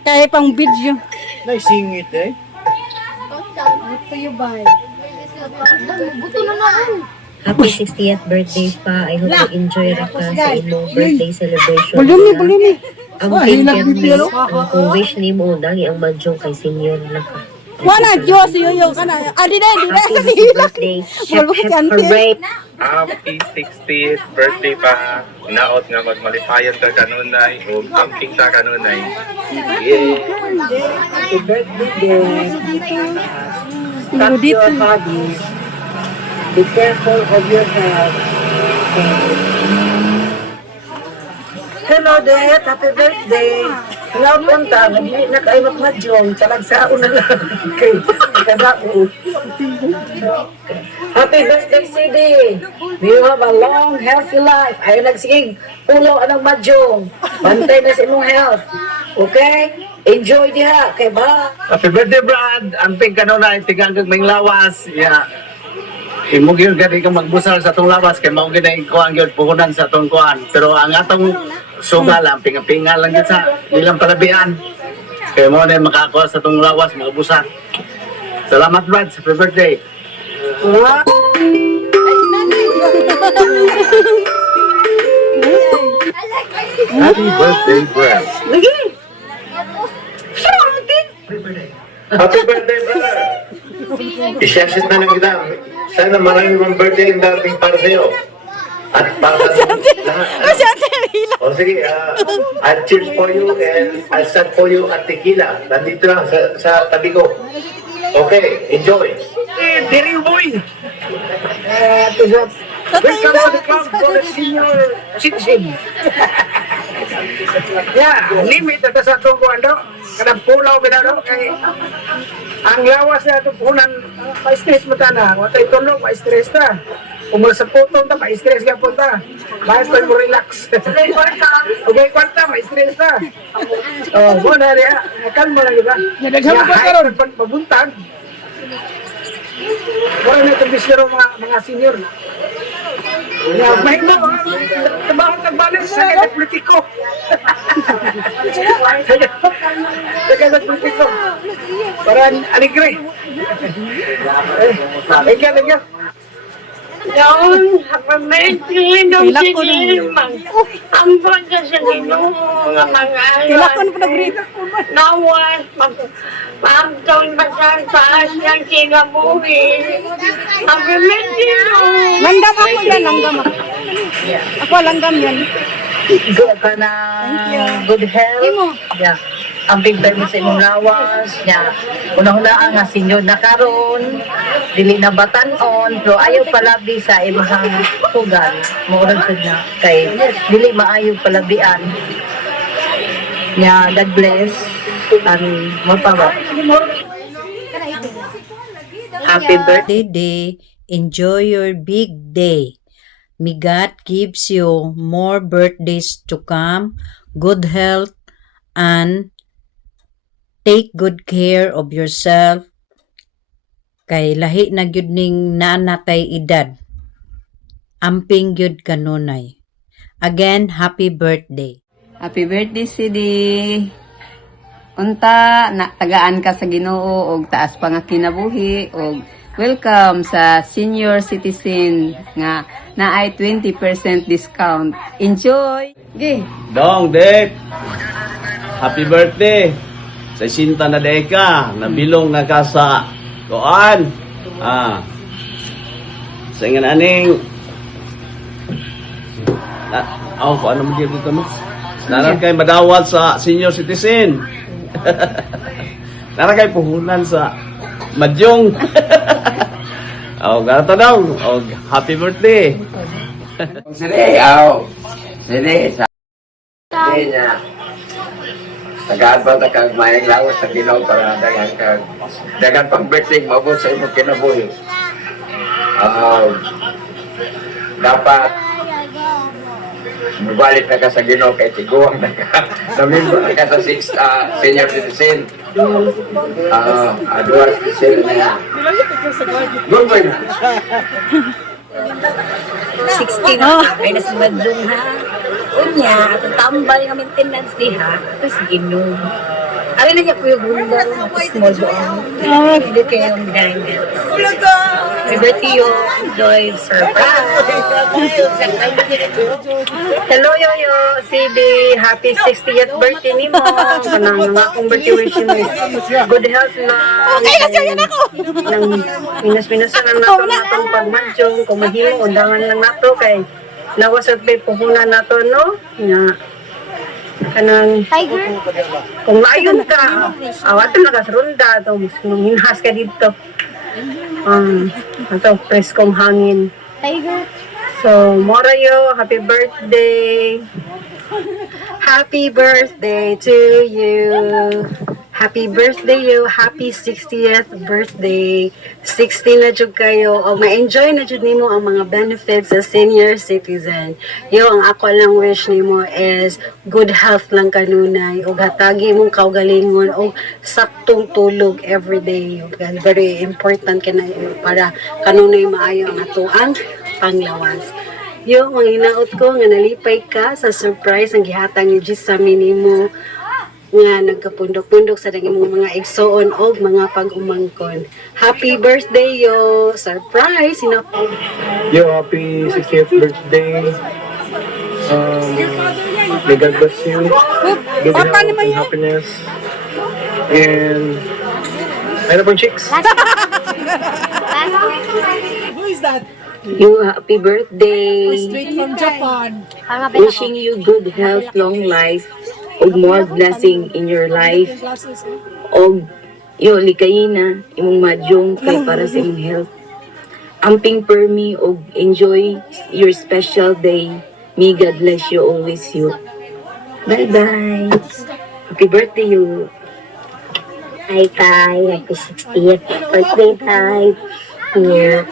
Kay pang video. Naisingit eh. Ito yung bahay. Buto na ako. Happy 60th birthday pa. I hope you enjoy ka sa imong birthday celebration. Bulumi. Ang pinagyan ang wish ni mo dagi ang madyong kay senior na ka. Wala, Diyos, yoyo ka na. Di na. Happy birthday. Hooray. Happy 60th birthday pa. Naot nga magmalipayan ka kanunay o camping ka kanunay. Yay! Happy birthday, girl. Stop your hobbies. Be careful of your health. Hello, Dad. Happy birthday. Hello, punta. Nagili na kayo magmadyong. Talagsaon na lang. Kay kadao. Happy birthday, CD. May you have a long, healthy life. Ayaw nagsigig. Ulo anong madyong. Bantay na sa inyong health. Okay? Enjoy diha. Okay, bye. Happy birthday, Brad. Amping ka na itigang may lawas. Yeah. Imong yun gani ka magbusal sa itong lawas kay maugin na ikuhan yun puhunan sa itong kuhan. Pero ang atong sugal, ang pinga-pinga lang yun sa ilang palabian. Kaya mo na yung makakuha sa itong lawas, magbusal. Salamat, Brad. Happy birthday. Happy birthday, Brad. Happy birthday, brother. I-share na lang kita. Sana marami mong birthday ang dating para sa'yo. At para sa lahat. O sige, I'll cheers for you and I'll set for you at tequila. Nandito lang sa tabi ko. Okay, enjoy. Diri boy! Welcome to the club for the senior citizen. Yeah, limit ito sa itong kuwando. Kanang pulaw binaro kay ang lawas na itong punan, ma-stress mo ta na. Watay tulong, ma-stress ta. Kung sa putong ta, ma-stress ka po ta. Bakit ko mo relax? Okay, kwarta, ma-stress ta. Oh, muna rin ha. Kalma lang iba. Naghawa ka karon. Pabuntag. Wala na itong bisero mga senior. Mahina ko. Tabang-tabalan sa kaya politiko. Kaya politiko. Para aligre. Ika. Yung hapamenti ng sinimang ang banda sa ginoo nga mga Kilakon po nag-read. nawas pagtong basang taas ng kinabuhi. Hapamenti nung Langgam ako yan, langgam ako. Ako, langgam yan. Good ka na. Good health. Yeah. Ang big time mo sa imong lawas. Yeah. Unang-unaan nga senior na karon. Dili na batanon. Pero ayaw palabi sa imong sugal. Maurag sad na. Kay dili maayo palabian. Yeah, God bless. And more power. Happy birthday day. Enjoy your big day. May God gives you more birthdays to come, good health, and take good care of yourself. Kay lahi na gyud ning naanatay edad. Amping gyud kanunay. Again, happy birthday. Happy birthday, CD. Unta, tagaan ka sa Ginoo og taas pa nga kinabuhi og welcome sa senior citizen nga naay 20% discount. Enjoy! Okay. Dong, Dek! Happy birthday! Sa sinta na deka, nabilong na ka sa koan. Sa ingan aning ko ano mo dito mo? Naran kay madawat sa senior citizen. Naran kay puhunan sa madyong. Gato daw. Happy birthday. Sige, sige, sabi na tagaan pa kag mayang lawas sa Ginoo para dagan pang birthday mabot sa imong kinabuhi. Dapat mabalik na ka sa Ginoo kay tiguang na ka. Namimbo na ka sa senior citizen. Aduas citizen na. Good boy na. 16 na ay nasimadlong ha. Unya, at tambal nga maintenance diha, tapos ginom. Ari na niya po yung bunda, small doon. Hindi kayo yung dahil. Liberty yung enjoy surprise. Hello, Yoyo. CD, happy 60th birthday ni mo. Kanang mga akong birthday wish mo. Good health lang. Okay, nasyayan ako. Nang minas-minasan lang nato natong pagmansyong. Kung mahimo, undangan lang nato kay nawasat may puhunan nato, no? Nga. Kanang kung layon ka, awato na ka sa runda, minhas ka dito. Ito, preskong hangin. So, Morayo, happy birthday. Happy birthday to you. Happy birthday you. Happy 60th birthday. 60 na jud kayo. O ma-enjoy na jud nimo ang mga benefits sa senior citizen. Yo, ang ako lang wish nimo is good health lang kanunay. O hatagi mong kaugalingon o saktong tulog everyday. Very important ka na para kanunay maayo ang atuang panglawas. Yo, mga hinaot ko nga nalipay ka sa surprise ang gihatang ni Jis sa minimo nga nagkapundok-pundok sa naging mga igsoon o mga pag-umangkon. Happy birthday, yo! Surprise! Yo, happy 60th birthday. May God bless you. Good health and happiness. And ayun na pong chicks. Who is that? You, happy birthday! Straight from Japan. Wishing you good health, long life, og more blessing in your life. Og yo likayin na imong madyong kay para sa imong health. Amping permi og enjoy your special day. May God bless you always you. Bye bye. Happy birthday you. Hi, Tay. Happy 60th birthday, Tay. Yeah.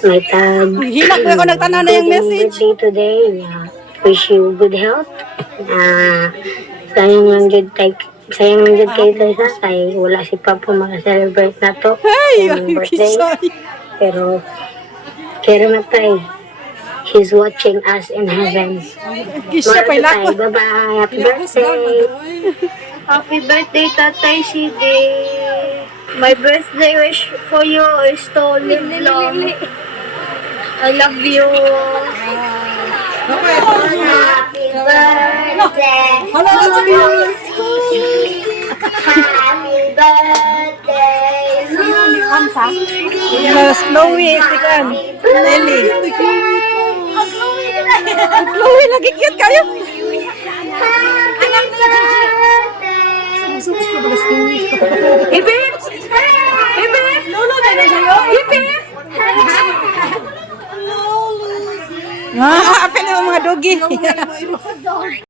My Tay. Hinak ko nagtanaw na yung message. Birthday today. Yeah. Wish you good health. Sayang lang jud kayo Tay kay wala si Papa maka-celebrate na to. Hey, Yung you birthday. kisay. Pero, kaya na Tay. He's watching us in heaven. Kisya pa ila. Tay, bye-bye. Happy birthday. Happy birthday, Tatay CD. My birthday wish for you is to live long. I love you. Happy birthday. Hello, Happy birthday. Chloe, sikan. Nelly. Chloe, lagi cute kayo. Anak ni Ibib! Ibib! Lolo na na sa'yo? Ibib! Lolo! Ah, apel yung mga dogi.